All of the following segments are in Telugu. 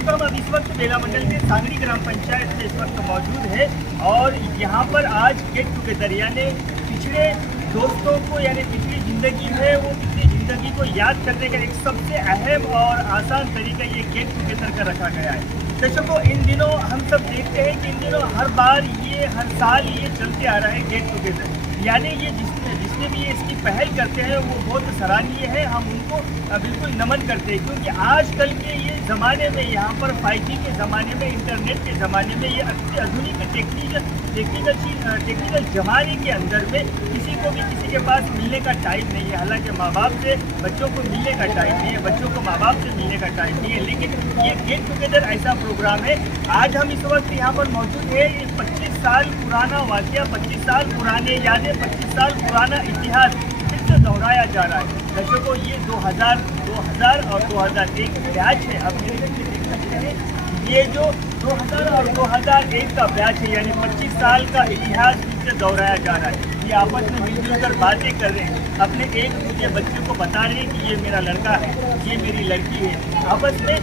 दर्शकों, हम इस वक्त बेला मंडल के सांगड़ी ग्राम पंचायत में इस वक्त मौजूद है और यहाँ पर आज गेट टुगेदर यानी पिछड़े दोस्तों को यानी पिछली ज़िंदगी है वो पिछली ज़िंदगी को याद करने का एक सबसे अहम और आसान तरीका ये गेट टुगेदर का रखा गया है। दर्शकों, इन दिनों हम सब देखते हैं कि इन दिनों हर साल ये चलते आ रहा है गेट टुगेदर, यानी ये जिसने भी ये इसकी पहल करते हैं वो बहुत सराहनीय है। हम उनको बिल्कुल नमन करते हैं क्योंकि आजकल के ये ज़माने में यहाँ पर 5G के ज़माने में, इंटरनेट के ज़माने में, ये आधुनिक टेक्निकल ज़माने के अंदर में किसी को भी किसी के पास मिलने का टाइम नहीं है। हालांकि माँ बाप से बच्चों को मिलने का टाइम नहीं है, बच्चों को माँ बाप से मिलने का टाइम नहीं है, लेकिन ये गेट टुगेदर ऐसा प्रोग्राम है। आज हम इस वक्त यहाँ पर मौजूद है। ये 25 साल पुराना वाक़या, 25 साल पुराने यादें, 25 साल पुराना इतिहास फिर से दोहराया जा रहा है। दर्शकों, ये 2000 और 2001 बैच है। अब मेरे देख सकते हैं ये जो 2000 और 2001 का बैच है, यानी 25 साल का इतिहास फिर से दोहराया जा रहा है। ये आपस में मिलजुल कर बातें कर रहे हैं, अपने एक दूसरे बच्चे को बता रहे हैं कि ये मेरा लड़का है, ये मेरी लड़की है। आपस में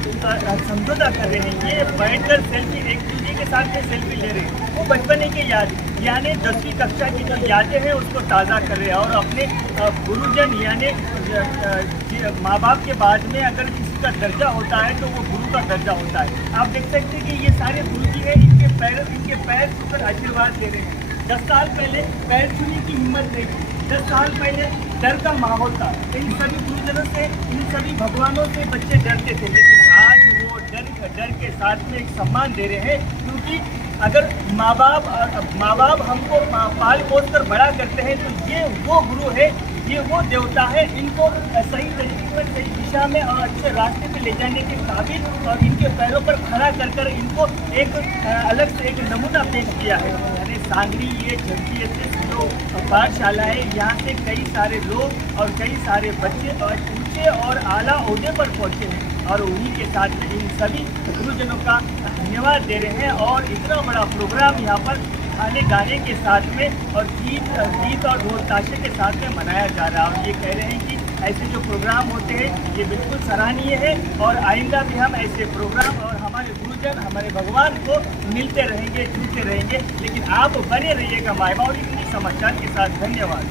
समझौता कर रहे हैं। ये बैठकर सेल्फी एक दूसरे के साथ में सेल्फी ले रहे हैं। वो बचपने की याद यानी 10वीं कक्षा की जो यादें हैं उसको ताज़ा कर रहे हैं और अपने गुरुजन यानी माँ बाप के बाद में अगर किसी का दर्जा होता है तो वो गुरु का दर्जा होता है। आप देख सकते हैं कि ये सारे गुरु जी हैं, इनके पैर छूकर आशीर्वाद दे रहे हैं। 10 साल पहले पैर छूने की हिम्मत नहीं थी, 10 साल पहले डर का माहौल था। इन सभी गुरुजनों से, इन सभी भगवानों से बच्चे डरते थे, लेकिन आज वो डर के साथ में एक सम्मान दे रहे हैं। क्योंकि अगर माँ बाप हमको पाल पोस कर बड़ा करते हैं तो ये वो गुरु है, ये वो देवता है। इनको सही तरीके पर, सही दिशा में और अच्छे रास्ते पे ले जाने के काबिल और इनके पैरों पर खड़ा कर इनको एक अलग से एक नमूना पेश किया है। यानी सांगड़ी ये जमशेदपुर जो पाठशाला है, यहाँ से कई सारे लोग और कई सारे बच्चे और ऊँचे और आला ओहदे पर पहुँचे हैं और उन्हीं के साथ में इन सभी गुरुजनों का धन्यवाद दे रहे हैं। और इतना बड़ा प्रोग्राम यहाँ पर खाने गाने के साथ में और गीत और ढोल ताशे के साथ में मनाया जा रहा है। और ये कह रहे हैं कि ऐसे जो प्रोग्राम होते हैं ये बिल्कुल सराहनीय है और आइंदा भी हम ऐसे प्रोग्राम और हमारे गुरुजन, हमारे भगवान को मिलते रहेंगे, जुड़ते रहेंगे। लेकिन आप बने रहिएगा मायबाउली की समाचार के साथ। धन्यवाद।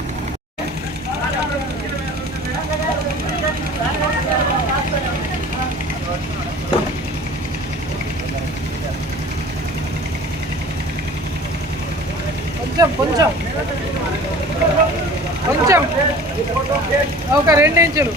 కొంచెం ఒక 2 ఇంచులు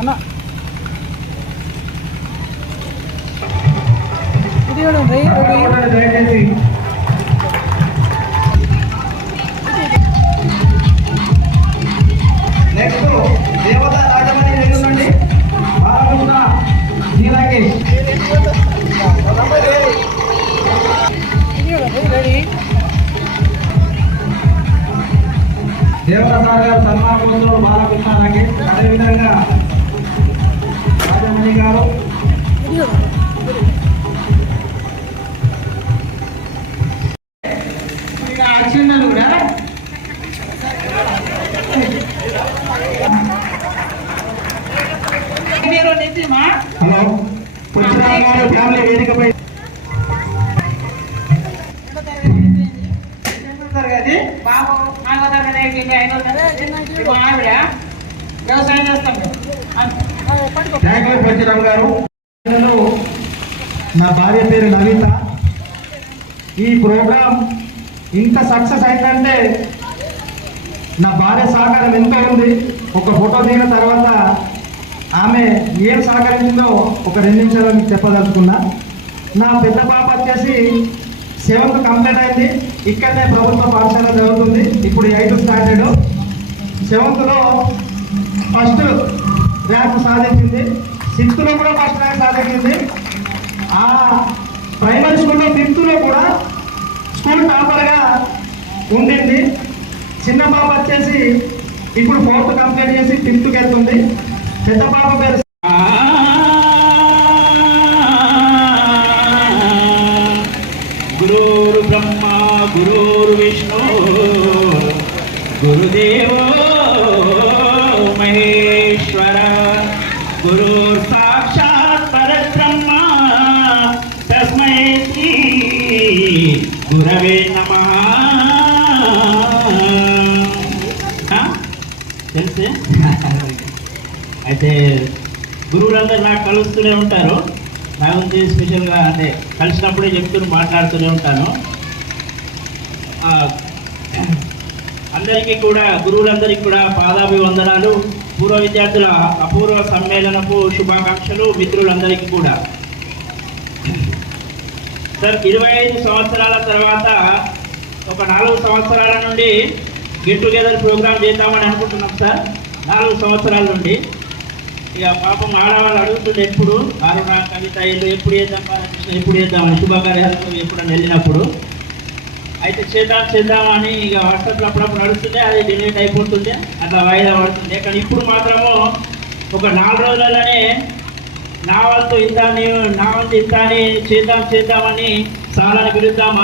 అన్న ఇది దయచేసి నెక్స్ట్ దేవత రాజమణి నుండి బాలకృష్ణ నీలాగేష్ దేవత సాగర్ సన్మానంలో బాలకృష్ణ నాగేష్, అదేవిధంగా రాజమణి గారు, చిన్నలు కూడా హలో పుచ్చరావు గారు ఫ్యామిలీ వేదికపై తరగతి బాబు 4వ తరగతి అయిపోయింది, 5వ తరగతి ఆవిడ వ్యవసాయం చేస్తాం. పుచ్చరావు గారు నా భార్య పేరు నవిత. ఈ ప్రోగ్రాం ఇంత సక్సెస్ అయిందంటే నా భార్య సహకారం ఎంతో ఉంది. ఒక ఫోటో దిగిన తర్వాత ఆమె ఏం సహకరించిందో ఒక 2 నిమిషాలు మీకు చెప్పదలుచుకున్నా. నా పెద్ద పాప వచ్చేసి 7th కంప్లీట్ అయింది. ఇక్కడనే ప్రభుత్వ పాఠశాల చదువుతుంది. ఇప్పుడు 8th స్టాండర్డ్. 7thలో ఫస్ట్ ర్యాంక్ సాధించింది. 6thలో కూడా ఫస్ట్ ర్యాంక్ సాధించింది. ఆ ప్రైమరీ స్కూల్లో 5thలో కూడా స్కూల్ టాపర్గా ఉండింది. చిన్న పాప వచ్చేసి ఇప్పుడు 4th కంప్లీట్ చేసి 5thకి వెళ్తుంది. పెద్ద పాప పేరు గురుర్ బ్రహ్మ గురుర్ విష్ణు గురుదేవో మహేశ్వర గురుర్ సాక్షాత్ పరబ్రహ్మ తస్మై శ్రీ గురవే నమః. తెలిసే అయితే గురువులందరూ నాకు కలుస్తూనే ఉంటారు. నా గురించి స్పెషల్గా అంటే కలిసినప్పుడే మాట్లాడుతూనే ఉంటాను. అందరికీ కూడా గురువులందరికీ కూడా పాదాభివందనాలు. పూర్వ విద్యార్థుల అపూర్వ సమ్మేళనపు శుభాకాంక్షలు మిత్రులందరికీ కూడా. సార్ 25 సంవత్సరాల తర్వాత ఒక 4 సంవత్సరాల నుండి గెట్ టుగెదర్ ప్రోగ్రామ్ చేద్దామని అనుకుంటున్నాం సార్. 4 సంవత్సరాల నుండి ఇక పాపం ఆడవాళ్ళు అడుగుతుండే ఎప్పుడు అరుణ కవిత ఇల్లు ఎప్పుడు చేద్దాం బాలకృష్ణ ఎప్పుడు చేద్దామని శుభకార్యాలకు ఎప్పుడన్నా వెళ్ళినప్పుడు. అయితే చేద్దామని ఇక వాట్సాప్లో అప్పుడప్పుడు నడుస్తుండే, అది డిలీట్ అయిపోతుండే, అట్లా వాయిదా పడుతుండే. కానీ ఇప్పుడు మాత్రము ఒక 4 రోజులలోనే నా వంతు ఇంత అని చేద్దామని సాలాన్ని పిలుద్దాం,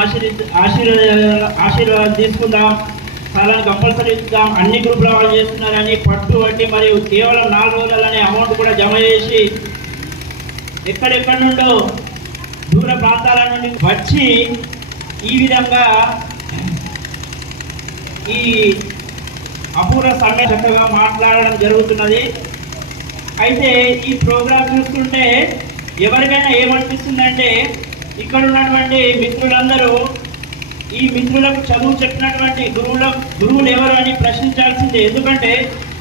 ఆశీర్వాదం తీసుకుందాం, సాలాన్ని కంపల్సరీ ఇద్దాం, అన్ని గ్రూపుల వాళ్ళు చేస్తున్నారని పట్టుబట్టి మరియు కేవలం 4 రోజులనే అమౌంట్ కూడా జమ చేసి ఎక్కడెక్కడి నుండో దూర ప్రాంతాల నుండి వచ్చి ఈ విధంగా ఈ అపూర్వ సమయం చక్కగా మాట్లాడడం జరుగుతున్నది. అయితే ఈ ప్రోగ్రాం చూస్తుంటే ఎవరికైనా ఏమనిపిస్తుందంటే ఇక్కడ ఉన్నటువంటి మిత్రులందరూ ఈ మిత్రులకు చదువు చెప్పినటువంటి గురువులు ఎవరు అని ప్రశ్నించాల్సిందే. ఎందుకంటే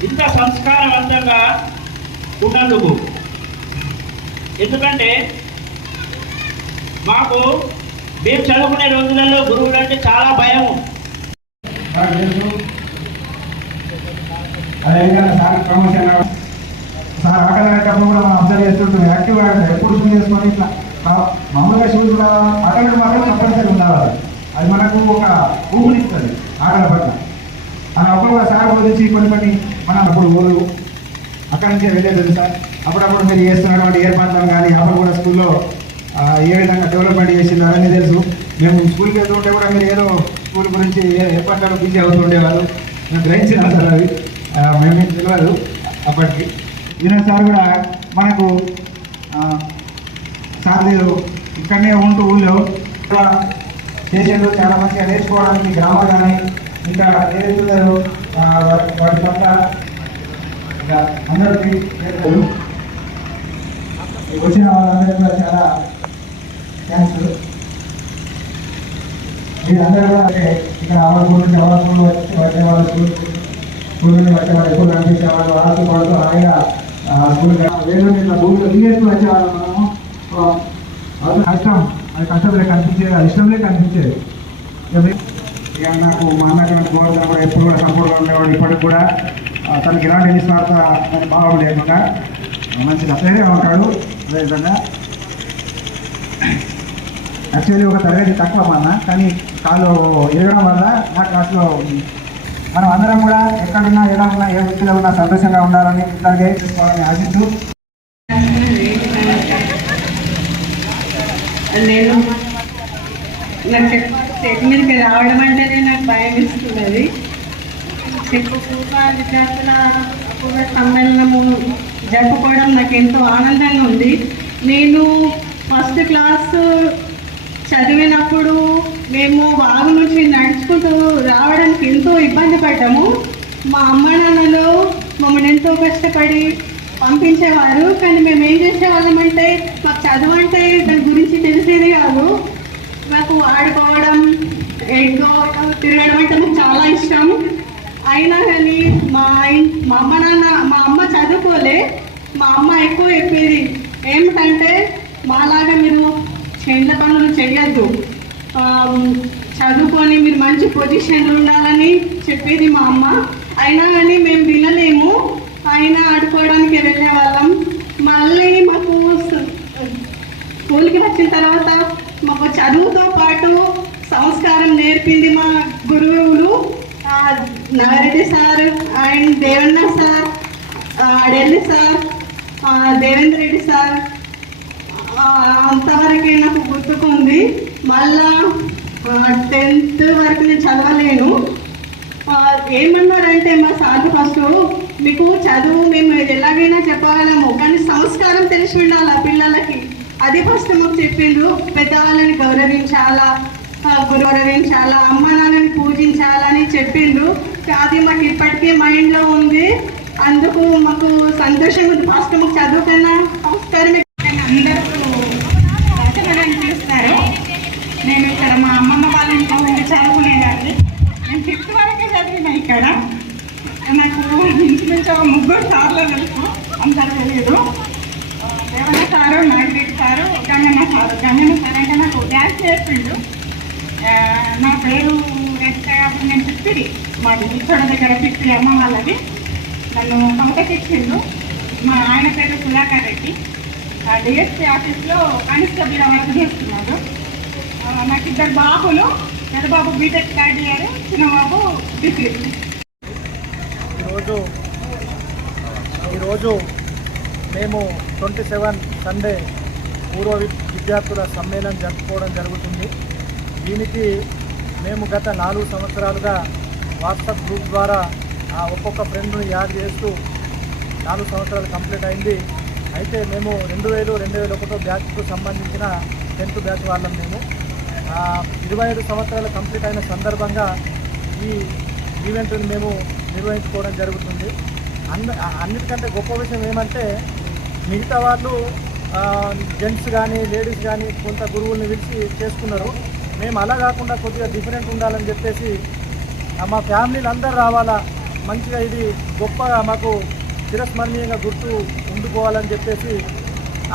ఇంత సంస్కారవంతంగా ఉన్నందుకు. ఎందుకంటే మాకు మేము చదువుకునే రోజులలో గురువులు అంటే చాలా భయము. అదేవిధంగా సార్ ప్రమోషన్ సార్ ఆటలు ఆడేటప్పుడు కూడా మనం అబ్జర్వ్ చేస్తుంటాం. యాక్టివ్గా ఆడతారు. ఎప్పుడు షూ చేసుకొని ఇట్లా మామూలుగా షూస్ కూడా ఆటలు మాత్రం కంపల్సరీ ఉండాలి. అది మనకు ఒక ఊపిరిస్తుంది ఆటల పట్ల. అలా ఒక్కొక్క సార్ గురించి కొన్ని మనం అప్పుడు ఊరు అక్కడి నుంచే వెళ్ళేది సార్. అప్పుడప్పుడు మీరు చేస్తున్నటువంటి ఏర్పాట్లను కానీ అప్పుడు కూడా స్కూల్లో ఏ విధంగా డెవలప్మెంట్ చేసిందో అవన్నీ తెలుసు. మేము స్కూల్కి వెళ్తుంటే కూడా మీరు ఏదో స్కూల్ గురించి ఏర్పాట్లను బిజీ అవుతుండేవాళ్ళు. మేము గ్రహించినాం సార్. అవి మేమేం తెలియదు అప్పటికి. ఈయన సార్ కూడా మనకు సార్ ఇక్కడనే ఉంటూ ఊళ్ళో చేసేది చాలా మంచిగా నేర్చుకోవడానికి గ్రామాలు కానీ ఇంకా ఏదైతున్నారో వాటి పట్ల ఇంకా అందరికీ వచ్చిన వాళ్ళందరికీ కూడా చాలా థ్యాంక్స్. మీరందరూ కూడా అంటే ఇక్కడ అవ్వకూడదు వచ్చే వాళ్ళ స్కూల్ నుండి వచ్చే వాళ్ళు ఎక్కువ కనిపించేవాళ్ళు. ఆడుతూ పడుతూ హాయిగా స్కూల్ వేరు ఇట్లా భూమిలో దిగేస్తూ వచ్చేవాళ్ళు. మనము కష్టం, అది కష్టంలో కనిపించేది, అది ఇష్టంలో కనిపించేది. ఇక నాకు మా అన్నకు గోవర్ధన కూడా ఎప్పుడు కూడా సపోర్ట్గా ఉండేవాడు. ఇప్పటికి కూడా తనకి ఎలాంటి నిస్వార్థ భావం లేకుండా మంచిగా అట్లనే ఉంటాడు. అదేవిధంగా యాక్చువల్లీ ఒక తరగతి తక్కువ మన, కానీ కాలు ఎరగడం వల్ల నా క్లాస్లో మనం అందరం కూడా ఎక్కడున్నా ఎలా ఉన్నా ఏ వృత్తిలో ఉన్నా సంతోషంగా ఉండాలని ఇట్లాగే చేసుకోవాలని ఆశిస్తూ నేను నాకు స్టేట్ మీదకి రావడం అంటేనే నాకు భయం ఇస్తున్నది. పూర్వ విద్యార్థుల అపూర్వ సమ్మేళనము జరుపుకోవడం నాకు ఎంతో ఆనందంగా ఉంది. నేను ఫస్ట్ క్లాస్ చదివినప్పుడు మేము వాగు నుంచి నడుచుకుంటూ రావడానికి ఎంతో ఇబ్బంది పడ్డాము. మా అమ్మ నాన్నలు మమ్మల్ని ఎంతో కష్టపడి పంపించేవారు. కానీ మేము ఏం చేసేవాళ్ళం అంటే మాకు చదువు అంటే దాని గురించి తెలిసేది కాదు. మాకు ఆడుకోవడం, ఎడుకోవడం, తిరగడం అంటే మాకు చాలా ఇష్టం. అయినా కానీ మా అమ్మ నాన్న, మా అమ్మ చదువుకోలే, మా అమ్మ ఎక్కువ చెప్పేది ఏమిటంటే మాలాగా మీరు చేండ్ల పనులు చేయొద్దు, చదువుకొని మీరు మంచి పొజిషన్లో ఉండాలని చెప్పేది మా అమ్మ. అయినా కానీ మేము వినలేము, అయినా ఆడుకోవడానికి వెళ్ళే వాళ్ళం. మళ్ళీ మాకు స్కూల్కి వచ్చిన తర్వాత మాకు చదువుతో పాటు సంస్కారం నేర్పింది మా గురువులు Naga Reddy sir and Devanna sir, Adelli sir, Devendra Reddy sir. అంతవరకే నాకు గుర్తుకుంది. మళ్ళా 10th వరకు నేను చదవలేను. ఏమన్నారంటే మా సార్ ఫస్ట్, మీకు చదువు మేము ఎలాగైనా చెప్పగలము, కానీ సంస్కారం తెలిసి ఉండాలి ఆ పిల్లలకి, అది ఫస్ట్ మాకు చెప్పిండ్రు. పెద్దవాళ్ళని గౌరవించాలా, గౌరవించాలా, అమ్మ నాన్నని పూజించాలని చెప్పిండ్రు. అది మాకు ఇప్పటికీ మైండ్లో ఉంది. అందుకు మాకు సంతోషంగా ఉంది. ఫస్ట్ మాకు చదువుకైనా సంస్కారమే. అందరూ రాజమని పిలుస్తారు. నేను ఇక్కడ మా అమ్మమ్మ వాళ్ళ ఇంట్లో ఉండి చదువుకునేదాన్ని. నేను 5th వరకే చదివిన ఇక్కడ. నాకు ఇంచుమించు 3 సార్లు తెలుసు, అందరూ తెలియదు. Devanna sir, Nagireddy sir, Ganganna sir. Ganganna sir అంటే నాకు డ్యాన్స్ నేర్పిండు. నా పేరు రెడ్డి. అప్పుడు నేను 50 మాది ఇక్కడ దగ్గర 50 అమ్మ వాళ్ళది. నన్ను కమతకి ఇచ్చిండు. మా ఆయన పేరు సుధాకర్ రెడ్డి. డిఎస్పీ ఆఫీస్లో కానిస్టేబుల్ వరకు చేస్తున్నారు. నాకు 2 బాబులు. పెద్ద బాబు బీటెక్ థర్డ్ ఇయర్, చిన్న బాబు డిగ్రీ. ఈరోజు మేము 27 సండే పూర్వ విద్యార్థుల సమ్మేళనం జరుపుకోవడం జరుగుతుంది. దీనికి మేము గత 4 సంవత్సరాలుగా వాట్సాప్ గ్రూప్ ద్వారా ఒక్కొక్క ఫ్రెండ్ని యాడ్ చేస్తూ 4 సంవత్సరాలు కంప్లీట్ అయింది. అయితే మేము 2001 బ్యాచ్కు సంబంధించిన 10th బ్యాచ్ వాళ్ళం. మేము 25 సంవత్సరాలు కంప్లీట్ అయిన సందర్భంగా ఈ ఈవెంట్ని మేము నిర్వహించుకోవడం జరుగుతుంది. అన్నిటికంటే గొప్ప విషయం ఏమంటే మిగతా వాళ్ళు జెంట్స్ కానీ లేడీస్ కానీ కొంత గురువుల్ని పిలిచి చేసుకున్నారు. మేము అలా కాకుండా కొద్దిగా డిఫరెంట్ ఉండాలని చెప్పేసి మా ఫ్యామిలీలు అందరూ రావాలా, మంచిగా ఇది గొప్పగా మాకు చిరస్మరణీయంగా గుర్తు ఉండిపోవాలని చెప్పేసి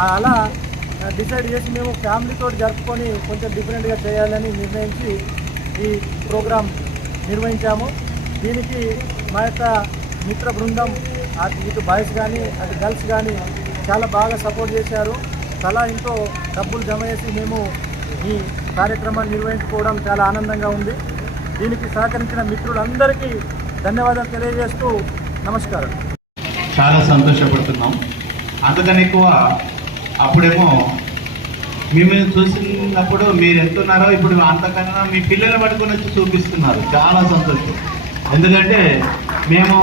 అలా డిసైడ్ చేసి మేము ఫ్యామిలీతో జరుపుకొని కొంచెం డిఫరెంట్గా చేయాలని నిర్ణయించి ఈ ప్రోగ్రాం నిర్వహించాము. దీనికి మా యొక్క మిత్ర బృందం ఇటు బాయ్స్ కానీ అటు గర్ల్స్ కానీ చాలా బాగా సపోర్ట్ చేశారు. తలా ఇంతో డబ్బులు జమ చేసి మేము ఈ కార్యక్రమాన్ని నిర్వహించుకోవడం చాలా ఆనందంగా ఉంది. దీనికి సహకరించిన మిత్రులందరికీ ధన్యవాదాలు తెలియజేస్తూ నమస్కారం. చాలా సంతోషపడుతున్నాం. అంతకన్నా ఎక్కువ అప్పుడేమో మిమ్మల్ని చూసినప్పుడు మీరు ఎంతున్నారో ఇప్పుడు అంతకన్నా మీ పిల్లలు పట్టుకొని వచ్చి చూపిస్తున్నారు. చాలా సంతోషం. ఎందుకంటే మేము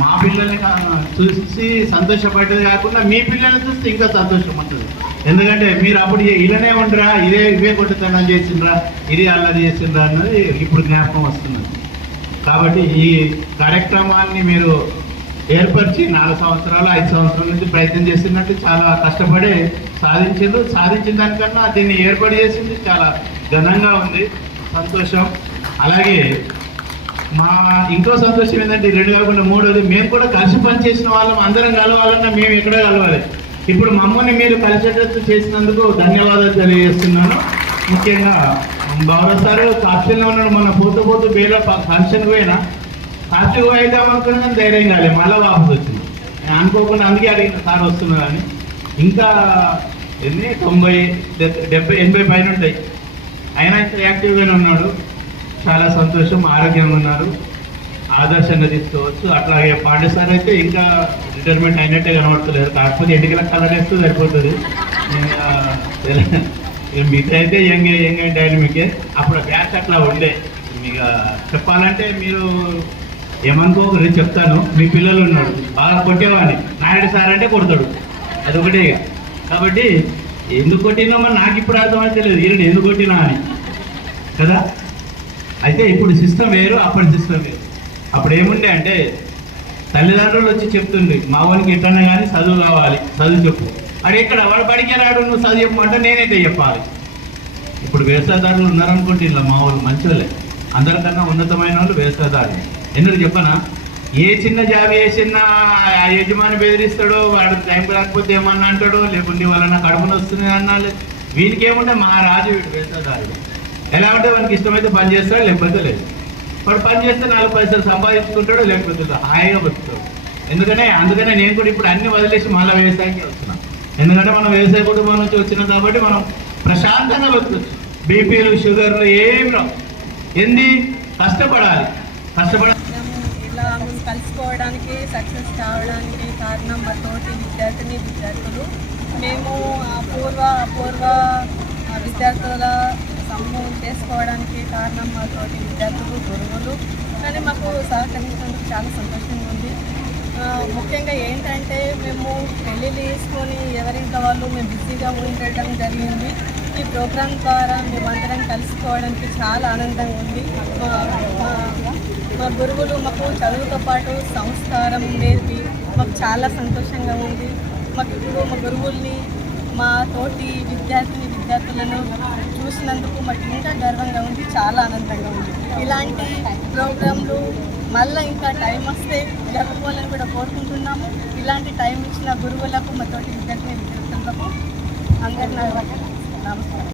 మా పిల్లల్ని చూసి సంతోషపడేది కాకుండా మీ పిల్లల్ని చూస్తే ఇంకా సంతోషం ఉంటుంది. ఎందుకంటే మీరు అప్పుడు ఇలానే ఉండరా, ఇవే కొట్టుతనం చేసిండ్రా, ఇది అల్లరి చేసిండ్రా అన్నది ఇప్పుడు జ్ఞాపకం వస్తున్నది. కాబట్టి ఈ కార్యక్రమాన్ని మీరు ఏర్పరిచి 4 సంవత్సరాలు 5 సంవత్సరాల నుంచి ప్రయత్నం చేస్తున్నట్టు చాలా కష్టపడి సాధించిన దానికన్నా దీన్ని ఏర్పాటు చేసింది చాలా ఘనంగా ఉంది. సంతోషం. అలాగే ఇంకో సంతోషం ఏంటంటే 2 కాకుండా 3వది, మేము కూడా కలిసి పనిచేసిన వాళ్ళం అందరం కలవాలన్నా మేము ఎక్కడో కలవాలి. ఇప్పుడు మమ్మల్ని మీరు కలిసేటట్టు చేసినందుకు ధన్యవాదాలు తెలియజేస్తున్నాను. ముఖ్యంగా గౌరవ్ సార్ కాస్ట్యూమ్లో ఉన్నాడు. మొన్న పోతూ బేలో ఫంక్షన్కి పోయినా కాస్ట్యూమ్ అయిద్దాం అనుకున్నా ధైర్యం కాలేదు, మళ్ళీ వాపసు వచ్చింది. నేను అనుకోకుండా అందుకే అడిగిన సార్ వస్తున్నారు అని. ఇంకా 90, 70, 80 పైన ఉంటాయి. అయినా ఇంత యాక్టివ్గానే ఉన్నాడు. చాలా సంతోషం. ఆరోగ్యంగా ఉన్నారు, ఆదర్శంగా తీసుకోవచ్చు. అట్లాగే పాండే సార్ అయితే ఇంకా రిటైర్మెంట్ అయినట్టే కనబడతలేదు. కాకపోతే ఎన్నికల కలర్ వేస్తే సరిపోతుంది. మిగతా అయితే యంగ్ డైనమికే. అప్పుడు బ్యాచ్ అట్లా ఉండే. మీకు చెప్పాలంటే మీరు ఏమనుకోకరి చెప్తాను. మీ పిల్లలు ఉన్నాడు, బాగా కొట్టేవాడిని. నాయుడు సార్ అంటే కొడతాడు, అదొకటే. కాబట్టి ఎందుకు కొట్టినా మరి నాకు ఇప్పుడు అర్థమైతే లేదు, ఈయన ఎందుకు కొట్టినా అని కదా. అయితే ఇప్పుడు సిస్టమ్ వేరు, అప్పటి సిస్టమ్ వేరు. అప్పుడు ఏముండే అంటే తల్లిదండ్రులు వచ్చి చెప్తుండ్రి మా వానికి ఎట్లన్నా కానీ చదువు కావాలి, చదువు చెప్పు. అడే ఇక్కడ వాడు పడికే రాడు, నువ్వు చదువు చెప్పమంటే నేనైతే చెప్పాలి. ఇప్పుడు వ్యవసాయదారులు ఉన్నారనుకుంటే ఇలా మా వాళ్ళు మంచోళ్ళే, అందరికన్నా ఉన్నతమైన వాళ్ళు వ్యవసాయదారులు. ఎందుకు చెప్పనా, ఏ చిన్న జాబ్ చేసినా ఆ యజమాని బెదిరిస్తాడో, వాడు టైంకి రాకపోతే ఏమన్నా అంటాడో, లేకుంటే వాళ్ళ కడుపున వస్తుంది అన్నాడు. వీనికి ఏముంటే మహారాజు వీడు వ్యవసాయదారుడు. ఎలా ఉంటే వానికి ఇష్టమైతే పని చేస్తాడు, లేకపోతే లేదు. వాడు పని చేస్తే 4 పైసలు సంపాదించుకుంటాడు, లేకపోతే హాయిగా బతుకుతాడు. అందుకనే నేను కూడా ఇప్పుడు అన్ని వదిలేసి మళ్ళీ వ్యవసాయానికి వస్తున్నాను. ఎందుకంటే మనం వ్యవసాయ కుటుంబం నుంచి వచ్చినాం కాబట్టి మనం ప్రశాంతంగా బతుకోవచ్చు. బీపీలు, షుగర్లు ఏమి రావు. ఏంది కష్టపడాలి. ఇలా మేము కలుసుకోవడానికి, సక్సెస్ కావడానికి కారణం మా తోటి విద్యార్థులు. మేము పూర్వ విద్యార్థుల సమూహం చేసుకోవడానికి కారణం మా తోటి విద్యార్థులు, గురువులు. కానీ మాకు సహకరించినందుకు చాలా సంతోషంగా ఉంది. ముఖ్యంగా ఏంటంటే మేము పెళ్ళిళ్ళు చేసుకొని ఎవరింట్లో వాళ్ళు మేము బిజీగా ఉండటం జరిగింది. ఈ ప్రోగ్రాం ద్వారా మేమందరం కలుసుకోవడానికి చాలా ఆనందంగా ఉంది. మా గురువులు మాకు చదువుతో పాటు సంస్కారం నేర్పి మాకు చాలా సంతోషంగా ఉంది. మాకు ఇప్పుడు మా గురువుల్ని, మా తోటి విద్యార్థులను చూసినందుకు మాకు ఇంకా గర్వంగా ఉంది, చాలా ఆనందంగా ఉంది. ఇలాంటి ప్రోగ్రాంలు మళ్ళీ ఇంకా టైం వస్తే జరుపుకోవాలని కూడా కోరుకుంటున్నాము. ఇలాంటి టైం ఇచ్చిన గురువులకు, మా తోటి విద్యార్థులకు అందరికీ నమస్కారం.